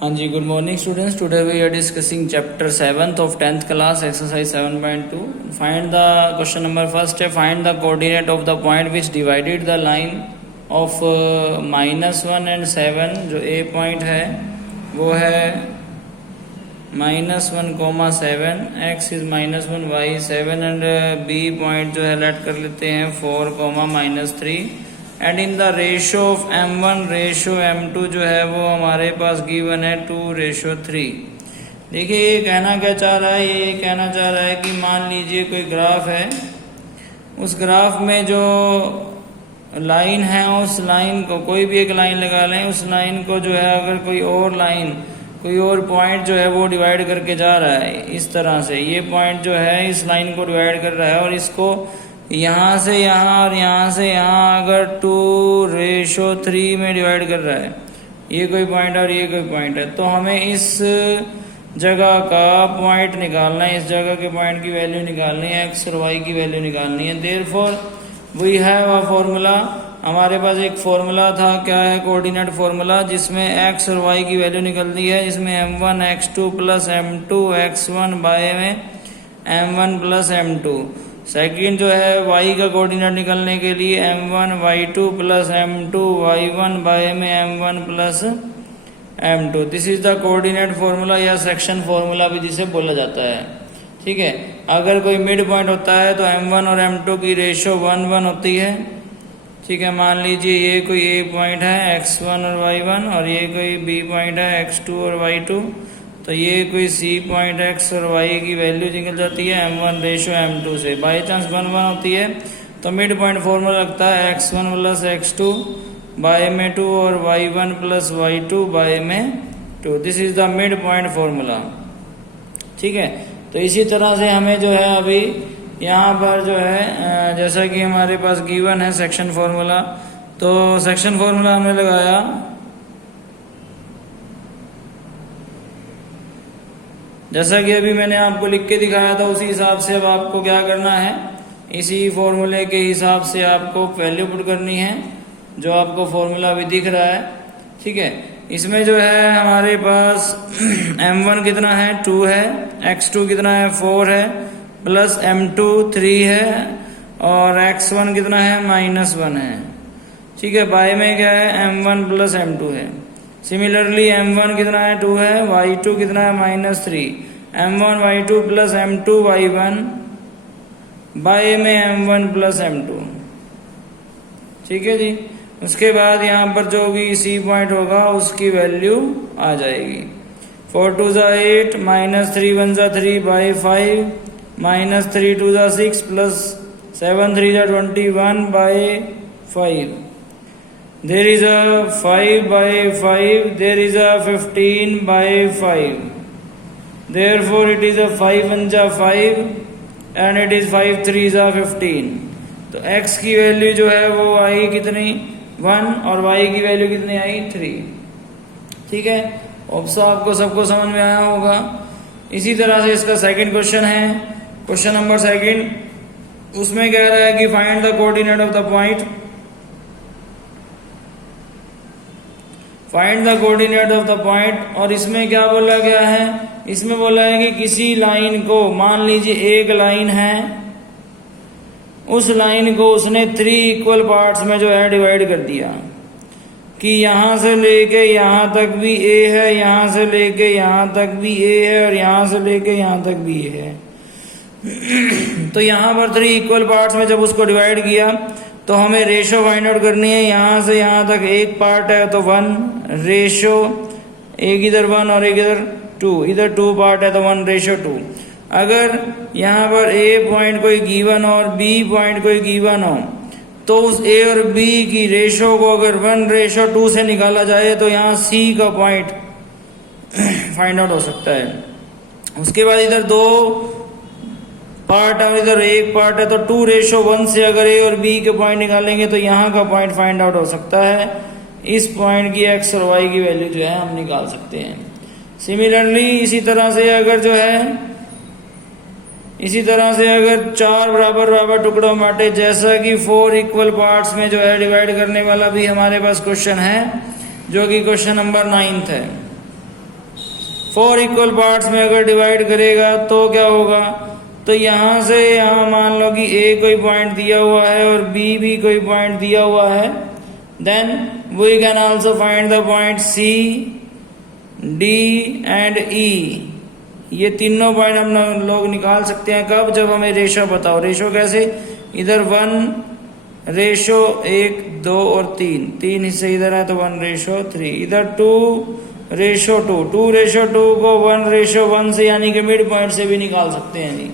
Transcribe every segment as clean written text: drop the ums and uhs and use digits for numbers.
हाँ जी, good morning students. Today we are discussing chapter 7th of 10th class exercise 7.2. Find the question number first है, find the coordinate of the point which divided the line of -1 and 7. जो ए point है वो है -1,7, x is -1, y 7 and B point जो है let कर लेते हैं 4, -3 and in the ratio of m1 ratio m2 जो है वो हमारे पास गिवन है 2:3. देखिए ये कहना क्या चाह रहा है, ये कहना चाह रहा है कि मान लीजिए कोई ग्राफ है, उस ग्राफ में जो लाइन है उस लाइन को कोई भी एक लाइन लगा लें, उस लाइन को जो है अगर कोई और लाइन कोई और पॉइंट जो है वो डिवाइड करके जा रहा है इस तरह से, ये पॉइंट जो है इस लाइन को डिवाइड कर रहा है और इसको यहाँ से यहाँ और यहाँ से यहाँ अगर 2:3 में डिवाइड कर रहा है, ये कोई पॉइंट और ये कोई पॉइंट है, तो हमें इस जगह का पॉइंट निकालना है, इस जगह के पॉइंट की वैल्यू निकालनी है, x और y की वैल्यू निकालनी है. Therefore we have a formula. हमारे पास एक फॉर्मूला था, क्या है, कोऑर्डिनेट फॉर्मूला, जिसमें x और y की वैल्यू निकलती है. इसमें m1 x2 plus m2 x1 bye में m1 प्लस m2. सेकेंड जो है y का कोऑर्डिनेट निकलने के लिए m1 y2 plus m2 y1 bye में m1 plus m2. This is the coordinate formula या सेक्शन फॉर्मूला भी जिसे बोला जाता है. ठीक है, अगर कोई मिड पॉइंट होता है तो m1 और m2 की रेशो 1:1 होती है. ठीक है, मान लीजिए ये कोई a पॉइंट है x1 और y1 और ये कोई b पॉइंट है x2 और y2, तो ये कोई c पॉइंट x और y की वैल्यू निकल जाती है m1 रेशो m2 से. बाई चांस 1:1 होती है तो मिड पॉइंट फॉर्मूला लगता है x1 प्लस x2 बाय में 2 और y1 प्लस y2 बाय में 2. This is the mid point formula. ठीक है, तो इसी तरह से हमें जो है अभी यहाँ पर जो है जैसा कि हमारे पास गिवन है सेक्शन फॉर्मूला, तो सेक्शन फॉर्मूला हमने लगाया जैसा कि अभी मैंने आपको लिख के दिखाया था, उसी हिसाब से अब आपको क्या करना है, इसी फॉर्मूले के हिसाब से आपको वैल्यू पुट करनी है जो आपको फॉर्मूला अभी दिख रहा है. ठीक है, इसमें जो है हमारे पास m1 कितना है 2 है, x2 कितना है 4 है, प्लस m2 3 है और x1 कितना है -1 है. ठीक है, बाय में क्या है m1 प्लस m2 है. सिमिलरली m1 कितना है 2 है, y2 कितना है -3, m1 y2 plus m2 y1 bye में m1 प्लस m2. ठीक है जी, उसके बाद यहाँ पर जो भी c पॉइंट होगा उसकी वैल्यू आ जाएगी. 4 2 8 -3 1 3 by 5 -3 2 6 plus 7 3 21 by 5. There is a 5 by 5, there is a 15 by 5. Therefore it is a 5 1 5 and it is 5 3 15. तो x की वैल्यू जो है वो आई कितनी 1 और y की वैल्यू कितनी आई 3. ठीक है, ऑप्शन आपको सबको समझ में आया होगा. इसी तरह से इसका सेकंड क्वेश्चन है, क्वेश्चन नंबर सेकंड, उसमें कह रहा है कि find the coordinate of the point. Find the coordinate of the point. और इसमें क्या बोला गया है, इसमें बोला है कि किसी लाइन को, मान लीजिए एक लाइन है, उस लाइन को उसने 3 इक्वल पार्ट्स में जो है डिवाइड कर दिया कि यहां से लेके यहां तक भी a है, यहां से लेके यहां तक भी a है और यहां से लेके यहां तक भी a है. तो यहां पर 3 इक्वल पार्ट्स में जब उसको डिवाइड किया तो हमें रेशो फाइंड आउट करनी है. यहां से यहां तक एक पार्ट है तो 1 रेशो, एक इधर 1 और एक इधर 2, इधर 2 पार्ट है तो 1:2. अगर यहाँ पर a पॉइंट कोई गिवन और b पॉइंट कोई गिवन हो तो उस a और b की रेशो को अगर 1:2 से निकाला जाए तो यहाँ c का पॉइंट फाइंड आउट हो सकता है. उसके बाद इधर 2 पार्ट है, इधर एक पार्ट है, तो 2:1 से अगर a और b के पॉइंट निकालेंगे तो यहाँ का पॉइंट फाइंड आउट हो सकता है. इस पॉइंट की x और y की वैल्यू जो है हम निकाल सकते हैं. सिमिलरली इसी तरह से अगर 4 बराबर टुकड़ों बांटे, जैसा कि 4 इक्वल पार्ट्स में जो है डिवाइड करने वाला भी हमारे पास क्वेश्चन है, जो कि क्वेश्चन नंबर 9 है. 4 इक्वल पार्ट्स में अगर डिवाइड करेगा तो क्या होगा, तो यहां से यहां मान लो कि ए कोई पॉइंट दिया हुआ है और बी भी कोई पॉइंट दिया हुआ है, then we can also find the point C, D and E. ये तीनों पॉइंट हम लोग निकाल सकते हैं कब, जब हमें रेशो बताओ। रेशो कैसे, इधर 1:1, 2 और 3 हिस्से इधर है तो 1:3, इधर 2:2, 2:2 को 1:1 से यानी कि मिड पॉइंट से भी निकाल सकते हैं जी,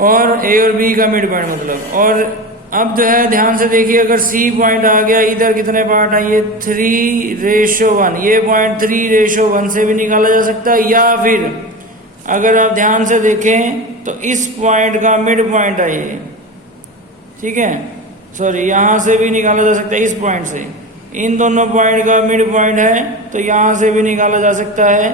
और ए और बी का मिड पॉइंट मतलब। और अब जो है ध्यान से देखिए, अगर सी पॉइंट आ गया, इधर कितने पार्ट है, ये 3:1, ये पॉइंट 3:1 से भी निकाला जा सकता है, या फिर अगर आप ध्यान से देखें तो इस पॉइंट का मिड पॉइंट है ये, ठीक है, सॉरी यहां से भी निकाला जा सकता है, इस पॉइंट से, इन दोनों पॉइंट का मिड पॉइंट है तो यहां से भी निकाला जा सकता है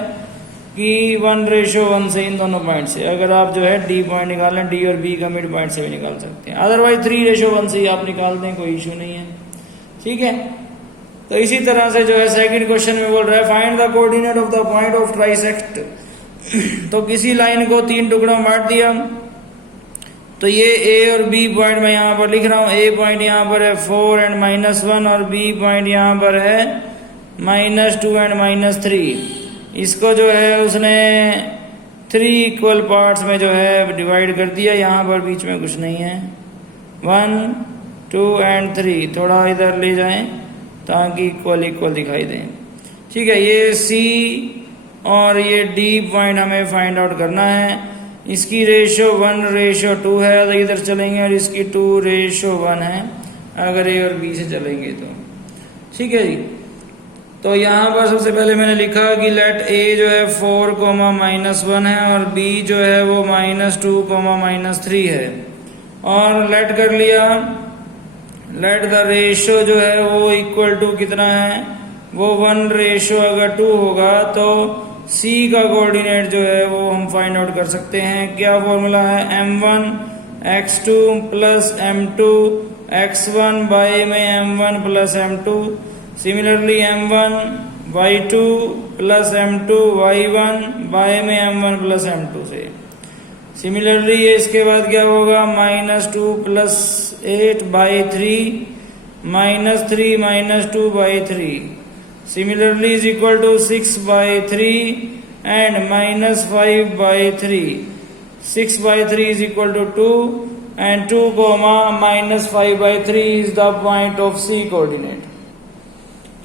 कि 1:1 से, इन दोनों पॉइंट से। अगर आप जो है डी पॉइंट निकालें, डी और बी का मिड पॉइंट से भी निकाल सकते हैं, अदरवाइज 3:1 से ही आप निकाल दें, कोई इश्यू नहीं है, ठीक है। तो इसी तरह से जो है सेकंड क्वेश्चन में बोल रहा है find the coordinate of the point of trisect. तो किसी लाइन को 3 टुकड़ों में बांट दिया, तो ये ए और बी पॉइंट मैं यहां पर लिख रहा हूं, ए पॉइंट यहां पर है 4 एंड -1 और बी पॉइंट यहां पर है -2 एंड -3। इसको जो है उसने 3 इक्वल पार्ट्स में जो है डिवाइड कर दिया, यहां पर बीच में कुछ नहीं है, 1, 2 एंड 3, थोड़ा इधर ले जाएं ताकि इक्वल दिखाई दे, ठीक है। ये सी और ये डी पॉइंट हमें फाइंड आउट करना है, इसकी रेशो 1:2 है, तो इधर चलेंगे, और इसकी 2:1 है अगर ए और बी से चलेंगे तो, ठीक है जी। तो यहाँ पर सबसे पहले मैंने लिखा कि लेट ए जो है 4, -1 है और बी जो है वो -2, -3 है, और लेट कर लिया, लेट द रेशो जो है वो इक्वल टू कितना है, वो 1:2 होगा, तो सी का कोऑर्डिनेट जो है वो हम फाइंड आउट कर सकते हैं। क्या फॉर्मूला है, m1 x2 plus m2 x1 bye में m1 plus m2, similarly m1 y2 plus m2 y1 bye में m1 प्लस m2 से। सिमिलरली ये इसके बाद क्या होगा, -2 plus 8/3 -3 -2 by 3, similarly is equal to 6/3 and -5/3, 6/3 is equal to 2 and 2, -5/3 is the point of C coordinate,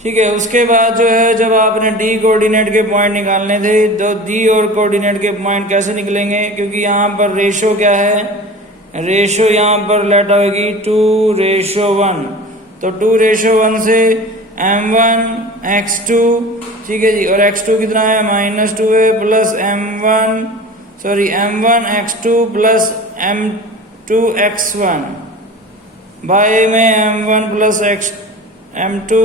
ठीक है। उसके बाद जो है जब आपने डी कोऑर्डिनेट के पॉइंट निकालने थे, तो डी और कोऑर्डिनेट के पॉइंट कैसे निकलेंगे, क्योंकि यहाँ पर रेशो क्या है, रेशो यहाँ पर लेट आएगी 2:1, तो 2:1 से m1 x2, ठीक है जी, और x2 कितना है, -2 है, plus m1 x2 plus m2 x1 bye में m1 प्लस m2।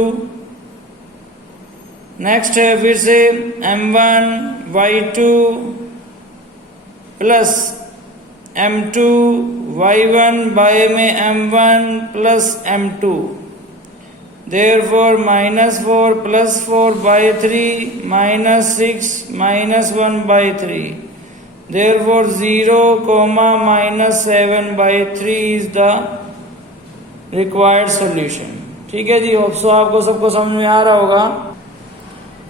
नेक्स्ट है फिर से m1 y2 plus m2 y1 bye में m1 plus m2, therefore -4 plus 4/3 -6 -1/3, therefore 0, -7/3 is the required solution, ठीक है जी। होप सो आपको सबको समझ में आ रहा होगा।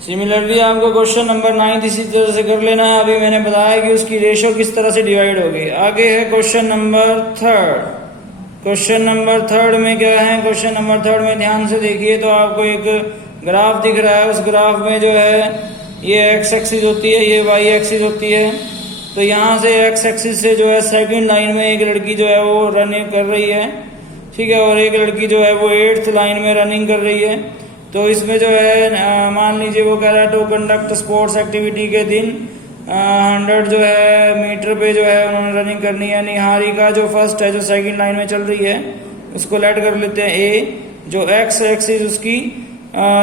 सिमिलरली आपको क्वेश्चन नंबर 9 इसी तरह से कर लेना है, अभी मैंने बताया कि उसकी रेशो किस तरह से डिवाइड होगी। आगे है क्वेश्चन नंबर 3। क्वेश्चन नंबर 3 में क्या है, क्वेश्चन नंबर 3 में ध्यान से देखिए तो आपको एक ग्राफ दिख रहा है, उस ग्राफ में जो है ये x एक्सिस होती है, ये y एक्सिस होती है। तो यहाँ से x एक्सिस से जो है सेकंड लाइन में एक लड़की जो है वो रनिंग कर रही है, ठीक है, और एक लड़की जो है वो 8th लाइन में रनिंग कर रही है। तो इसमें जो है मान लीजिए वो कह रहा है टू कंडक्ट स्पोर्ट्स एक्टिविटी के दिन 100 जो है मीटर पे जो है उन्होंने रनिंग करनी है। यानी हारिका जो फर्स्ट है, जो सेकंड लाइन में चल रही है, उसको लेट कर लेते हैं ए, जो x एक्सिस उसकी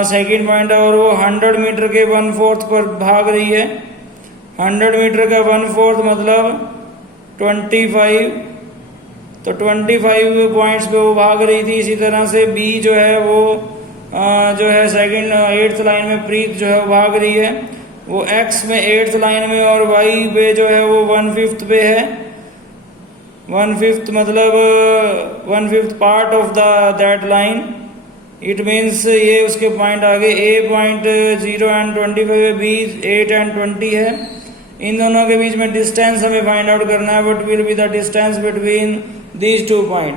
सेकंड पॉइंट है, और वो 100 मीटर के 1/4 पर भाग रही है। 100 मीटर का 1/4 मतलब 25, तो 25 पॉइंट्स पे वो भाग रही थी। इसी तरह से बी जो है वो जो है सेकंड 8th लाइन में प्रीत जो है वो भाग रही है, वो x में 8th लाइन में और y पे जो है वो 1/5 पे है। 1/5 मतलब 1/5 part of that line. It means ये उसके पॉइंट आगे a पॉइंट 0 and 25 है, b 8 and 20 है। इन दोनों के बीच में डिस्टेंस हमें फाइंड आउट करना है। What will be the distance between these two point?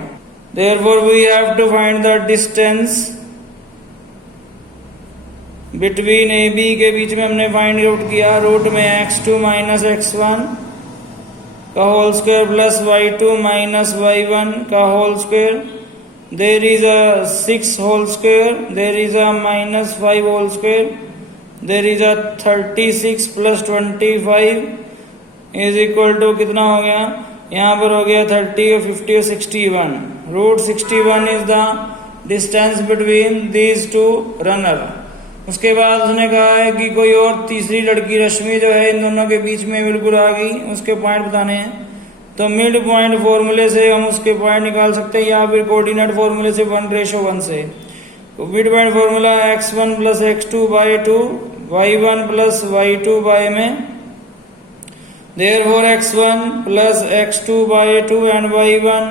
Therefore we have to find the distance between A B के बीच में हमने फाइंड आउट किया रूट में x2 माइनस x1 का whole square plus y2 minus y1 का whole square. There is a 6 whole square, there is a minus 5 whole square, there is a 36 plus 25 is equal to कितना हो गया? यहाँ पर हो गया 30 और 50 और 61। Root 61 is the distance between these two runner. उसके बाद उसने कहा है कि कोई और तीसरी लड़की रश्मि जो है इन दोनों के बीच में बिल्कुल आ गई, उसके पॉइंट बताने हैं। तो मिड पॉइंट फॉर्मूले से हम उसके पॉइंट निकाल सकते हैं या फिर कोऑर्डिनेट फॉर्मूले से 1:1 से। तो mid point formula x1 plus x2 by 2 y1 plus y2 by में। Therefore x1 plus x2 by 2 and y1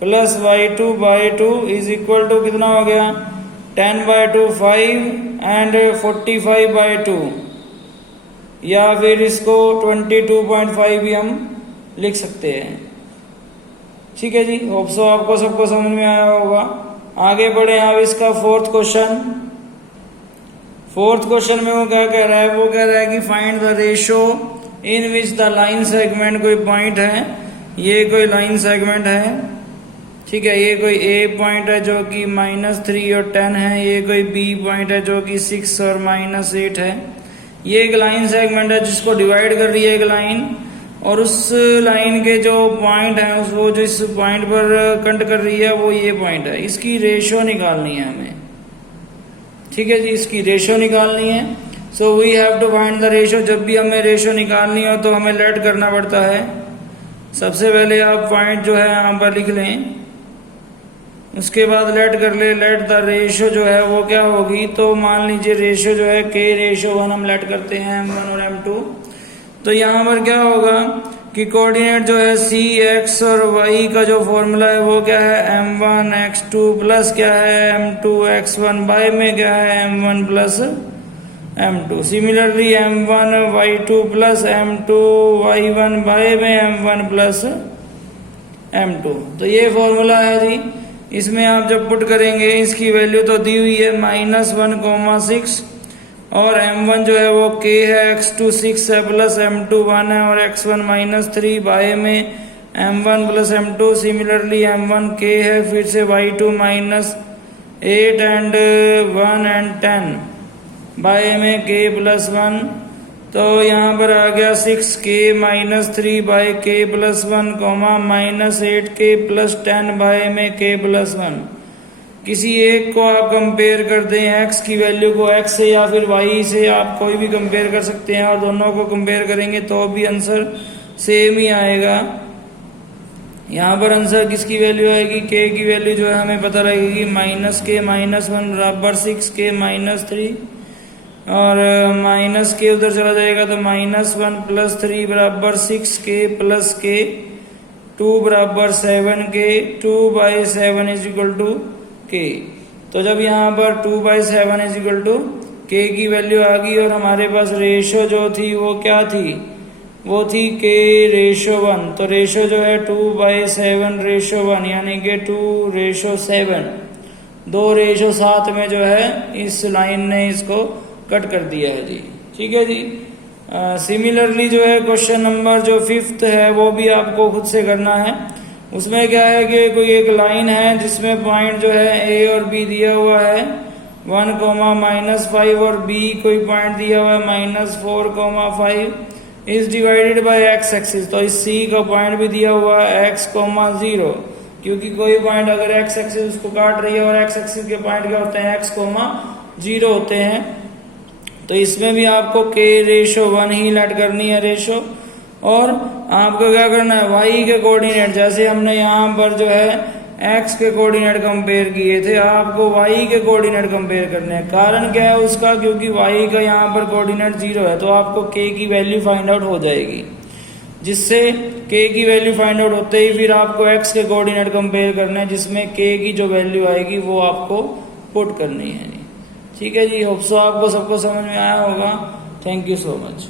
plus y2 by 2 is equal to कितना हो गया? 10/2 5 एंड 45/2, या फिर इसको 22.5 भी हम लिख सकते हैं। ठीक है जी, होप सो आपको सबको समझ में आया होगा। आगे बढ़े अब इसका फोर्थ क्वेश्चन। फोर्थ क्वेश्चन में वो क्या कह रहा है? वो कह रहा है कि find the ratio in which the line segment, कोई पॉइंट है, ये कोई लाइन सेगमेंट है, ठीक है, ये कोई A पॉइंट है जो कि -3 और 10 है, ये कोई B पॉइंट है जो कि 6 और -8 है। ये एक लाइन सेगमेंट है जिसको डिवाइड कर रही है एक लाइन, और उस लाइन के जो पॉइंट है उस वो जो इस पॉइंट पर कट कर रही है वो ये पॉइंट है। इसकी रेशो निकालनी है हमें। ठीक है जी, इसकी रेशो निकालनी है। So we have to find the ratio. जब भी हमें रेशो निकालनी हो तो हमें लेट करना पड़ता है। सबसे पहले आप पॉइंट जो है यहाँ पर लिख लें, उसके बाद लेट कर ले। लेट द रेशो जो है वो क्या होगी? तो मान लीजिए रेशो जो है k/1 हम लेट करते हैं m1 और m2। तो यहाँ पर क्या होगा कि कोऑर्डिनेट जो है c, x और y का जो फॉर्मूला है वो क्या है? m1 x2 प्लस क्या है? m2 x1 बाय में क्या है? m1 plus m2। Similarly m1 y2 plus m2 y1 bye में m1 प्लस m2। तो ये फॉर्मूला है जी। इसमें आप जब पुट करेंगे इसकी वैल्यू तो दी हुई है -1,6, और m1 जो है वो k है, x2 6 है, प्लस m2 1 है और x1 -3 बाय में m1 plus m2। Similarly m1 k है, फिर से y2 -8 एंड 1 एंड 10 बाय में k प्लस 1। तो यहाँ पर आ गया 6k -3 by k plus 1, -8k plus 10 by में k प्लस 1। किसी एक को आप कंपेयर कर दें, x की वैल्यू को x से या फिर y से, आप कोई भी कंपेयर कर सकते हैं, और दोनों को कंपेयर करेंगे तो भी आंसर सेम ही आएगा। यहाँ पर आंसर किसकी वैल्यू आएगी? k की वैल्यू जो है हमें पता लगेगी -k -1 बराबर 6k -3, और माइनस के उधर चला जाएगा तो -1 प्लस 3 बराबर 6k प्लस k, 2 बराबर 7k, 2/7 is equal to k। तो जब यहाँ पर 2/7 इज इक्वल टू k की वैल्यू आ गई, और हमारे पास रेशो जो थी वो क्या थी? वो थी k/1। तो रेशो जो है 2/7/1, यानी कि 2/7, 2/7 में जो है इस लाइन ने इसको कट कर दिया है जी। ठीक है जी। सिमिलरली जो है क्वेश्चन नंबर जो 5th है वो भी आपको खुद से करना है। उसमें क्या है कि कोई एक लाइन है जिसमें पॉइंट जो है a और b दिया हुआ है 1, -5, और b कोई पॉइंट दिया हुआ है -4, 5 is divided by x axis. तो इस c का पॉइंट भी दिया हुआ है x, 0, क्योंकि कोई पॉइंट अगर x एक्सिस उसको काट रही है और x एक्सिस के पॉइंट क्या होते हैं? x, 0 होते हैं। तो इसमें भी आपको k/1 ही लेट करनी है रेशो, और आपको क्या करना है? y के कोऑर्डिनेट, जैसे हमने यहाँ पर जो है एक्स के कोऑर्डिनेट कंपेयर किए थे, आपको वाई के कोऑर्डिनेट कंपेयर करने हैं। कारण क्या है उसका, क्योंकि वाई का यहाँ पर कोऑर्डिनेट 0 है, तो आपको के की वैल्यू फाइंड आउट हो जाएगी, जिससे के की वैल्यू फाइंड आउट होते ही फिर आपको एक्स के कोऑर्डिनेट कंपेयर करने हैं, जिसमें के की जो वैल्यू आएगी वो आपको पुट करनी है। ठीक है जी, होप सो आपको सबको समझ में आया होगा। Thank you so much.